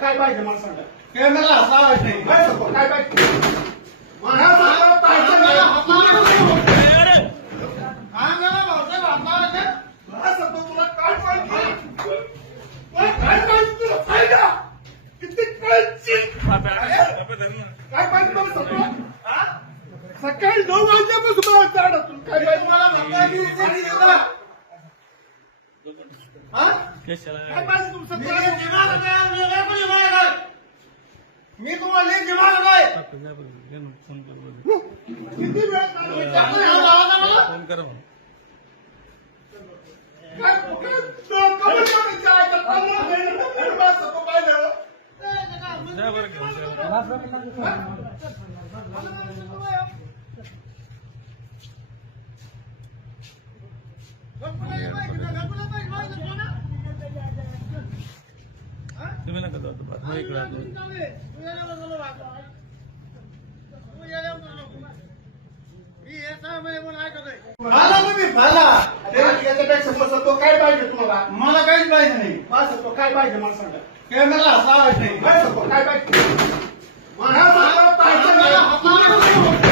काय पाहिजे मला सांगा. कॅमेरा हसावायचं नाही. काय सांगतो काय पाहिजे मला सांगा पाहिजे मला सांगतो तुला काय पाहिजे काय पाहिजे तुला फायदा किती कळची काय पाहिजे मला सांगतो. सकाळी 9 वाजल्यापासून मला चाडतून काय पाहिजे मला म्हणता की काय पाहिजे तुमचं मी तुम्हाला लेख दिला नाही. किती वेळ फोन करा द्या बरं घेऊन तुम्ही नका जाऊ बातमी इकडे मला तुम्ही फाला. याच्यापेक्षा मग तो काय पाहिजे तुम्हाला मला काहीच पाहिजे नाही. मला तो काय पाहिजे मला सांगा. कॅमेरा हसावायचं नाही. काय सांगतो काय पाहिजे मला सांगा पाहिजे मला